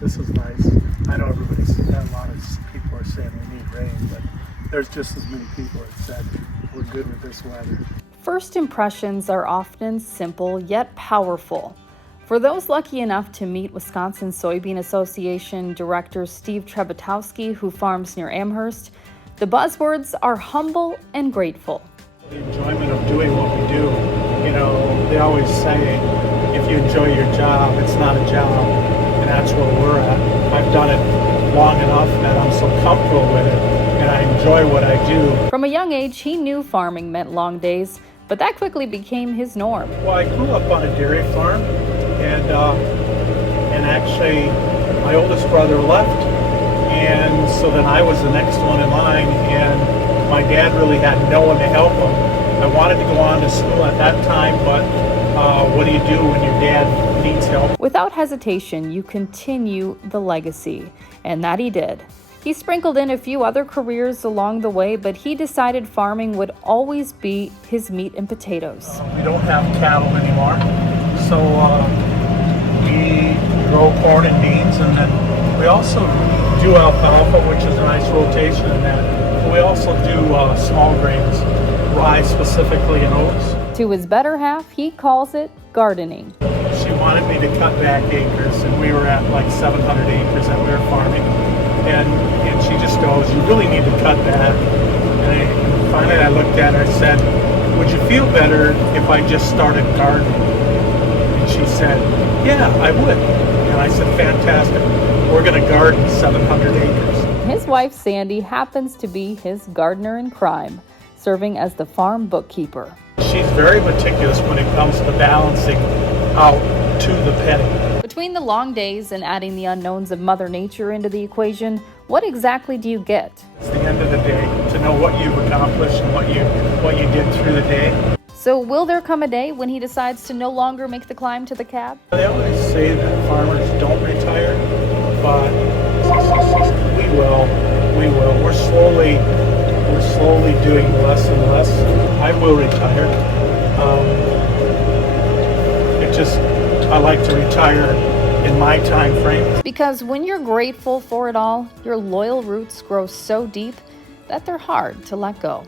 This is nice. I know everybody's, a lot of people are saying we need rain, but there's just as many people that said we're good with this weather. First impressions are often simple yet powerful. For those lucky enough to meet Wisconsin Soybean Association Director Steve Trzebiatowski, who farms near Amherst, the buzzwords are humble and grateful. The enjoyment of doing what we do. You know, they always say, if you enjoy your job, it's not a job, and that's where we're at. I've done it long enough that I'm so comfortable with it, and I enjoy what I do. From a young age, he knew farming meant long days, but that quickly became his norm. Well, I grew up on a dairy farm, and actually my oldest brother left, and so then I was the next one in line, and my dad really had no one to help him. I wanted to go on to school at that time, but what do you do when your dad needs help? Without hesitation, you continue the legacy, and that he did. He sprinkled in a few other careers along the way, but he decided farming would always be his meat and potatoes. We don't have cattle anymore, so we grow corn and beans, and then we also do alfalfa, which is a nice rotation in that. But we also do small grains, rye specifically, and oats. To his better half, he calls it gardening. She wanted me to cut back acres, and we were at like 700 acres that we were farming. And she just goes, you really need to cut that. And finally I looked at her and said, would you feel better if I just started gardening? And she said, yeah, I would. And I said, fantastic. We're going to garden 700 acres. His wife, Sandy, happens to be his gardener in crime, serving as the farm bookkeeper. She's very meticulous when it comes to balancing out to the penny. Between the long days and adding the unknowns of Mother Nature into the equation, what exactly do you get? It's the end of the day, to know what you've accomplished and what you did through the day. So will there come a day when he decides to no longer make the climb to the cab? They always say that farmers don't retire, but we will. We're slowly doing less and less. I will retire. I like to retire in my time frame. Because when you're grateful for it all, your loyal roots grow so deep that they're hard to let go.